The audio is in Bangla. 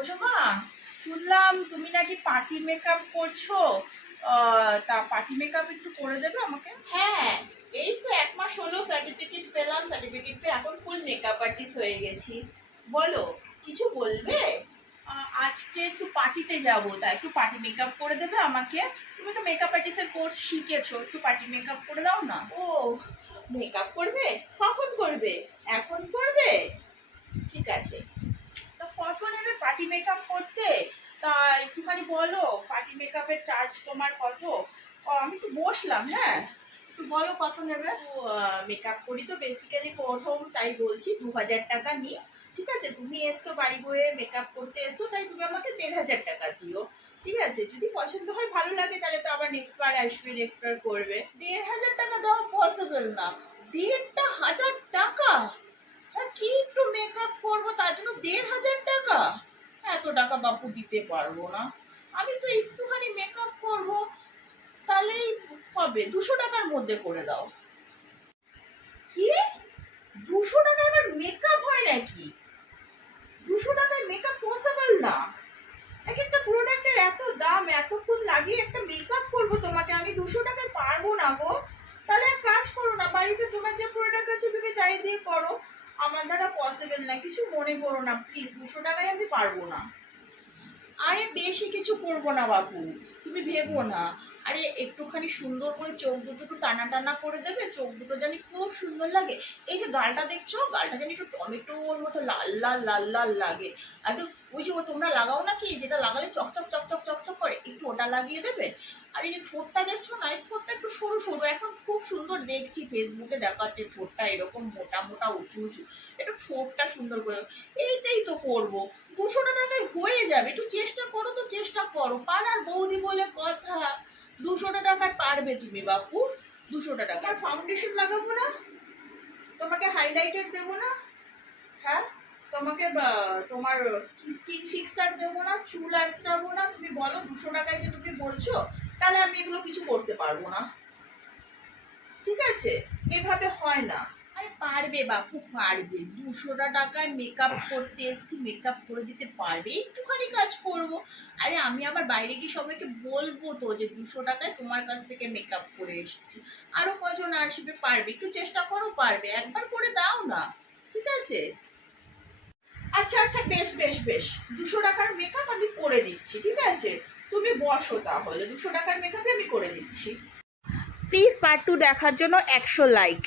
ওসমা, শুনলাম তুমি নাকি পার্টি মেকআপ করছো। তা পার্টি মেকআপ একটু করে দেবে আমাকে? হ্যাঁ, এই তো 1 মাস হলো সার্টিফিকেট পেলাম। সার্টিফিকেট পেয়ে এখন ফুল মেকআপ আর্টিস্ট হয়ে গেছি। বলো, কিছু বলবে? আজকে একটু পার্টিতে যাব, তাই একটু পার্টি মেকআপ করে দেবে আমাকে? তুমি তো মেকআপ আর্টিস্টের কোর্স শিখেছো, একটু পার্টি মেকআপ করে দাও না। ও, মেকআপ করবে? কখন করবে? এখন করবে? ঠিক আছে। তা কত নেবে পার্টি মেকআপ করতে? তা একটুখানি বলো, পার্টি মেকআপের চার্জ তোমার কত? আমি একটু বসলাম, হ্যাঁ, একটু বলো কত নেবে। মেকআপ করি তো বেসিক্যালি প্রথম, তাই বলছি 2000 টাকা নিই। ঠিক আছে, তুমি এসছো বাড়ি বয়ে মেকআপ করতে এসছো, তাই তুমি আমাকে 1500 টাকা দিও। ঠিক আছে, যদি পছন্দ হয় ভালো লাগে তাহলে তো আবার নেক্সট বার আসবে, নেক্সট বার করবে। 1500 টাকা দেওয়া পসিবল না। 1500 টাকা? হ্যাঁ, কি একটু মেকআপ করবো তার জন্য 1500 টাকা? এত টাকা বাপু দিতে পারবো না। আমি তো একটুখানি মেকআপ করবো, তাহলেই হবে। 200 টাকার মধ্যে করে দাও। কি? 200 টাকা আবার মেকআপ হয় নাকি? 200 টাকায় মেকআপ পসিবল না। এক একটা প্রোডাক্টের এত দাম, এতক্ষণ লাগিয়ে একটা মেকআপ করবো তোমাকে, আমি 200 টাকায় পারবো না গো। তাহলে এক কাজ করো না, বাড়িতে তোমার যে প্রোডাক্ট আছে তুমি তাই দিয়ে করো। আমার দ্বারা পসিবল না, কিছু মনে করো না প্লিজ, 200 টাকায় আমি পারবো না। আরে বেশি কিছু করবো না বাপু, তুমি ভেবো না। আরে একটুখানি সুন্দর করে চোখ দুটো একটু টানা টানা করে দেবে, চোখ দুটো জানি খুব সুন্দর লাগে। এই যে গালটা দেখছো, গালটা জানি একটু টমেটোর মতো লাল লাল লাল লাল লাগে। আর একটু ওই যে তোমরা লাগাও নাকি, যেটা লাগালে চকচক চকচক চকচক করে, একটু ওটা লাগিয়ে দেবে। আর এই যে ঠোঁটটা দেখছো না, এই ঠোঁটটা একটু সরু সরু, এখন খুব সুন্দর দেখছি ফেসবুকে দেখাচ্ছে ঠোঁটটা এরকম মোটা মোটা উঁচু উঁচু, একটু ঠোঁটটা সুন্দর করে। এইটাই তো করবো, 200 টাকায় হয়ে যাবে। একটু চেষ্টা করো তো, চেষ্টা করো। পাড়ার বৌদি বলে কথা, 200 টাকায় পারবে তুমি বাপু। 200 টাকা ফাউন্ডেশন লাগাবো না, তোমাকে হাইলাইটার দেবো না, হ্যাঁ, তোমাকে তোমার স্কিন ফিক্সার দেবো না, চুল আঁচড়াবো না। তুমি বলো, 200 টাকায় যে তুমি বলছো, তাহলে আমি এগুলো কিছু করতে পারবো না। ঠিক আছে, এভাবে হয় না। আরে পারবে বাপু, পারবে। 200 টাকায় মেকআপ করতে এসছি, মেকআপ করে দিতে পারবে। একটুখানি কাজ করব। আরে আমি আবার বাইরে গিয়ে সবাইকে বলবো তো যে 200 টাকায় তোমার কাছ থেকে মেকআপ করে এসেছি। আরো কজন আসবে, পারবে। একটু চেষ্টা করো, পারবে। একবার করে দাও না, ঠিক আছে? আচ্ছা আচ্ছা, বেশ বেশ বেশ, 200 টাকার মেকআপ আমি করে দিচ্ছি, ঠিক আছে? তুমি বসো তাহলে, 200 টাকার মেকআপে আমি করে দিচ্ছি। প্লিজ পার্ট 2 দেখার জন্য 100 লাইক।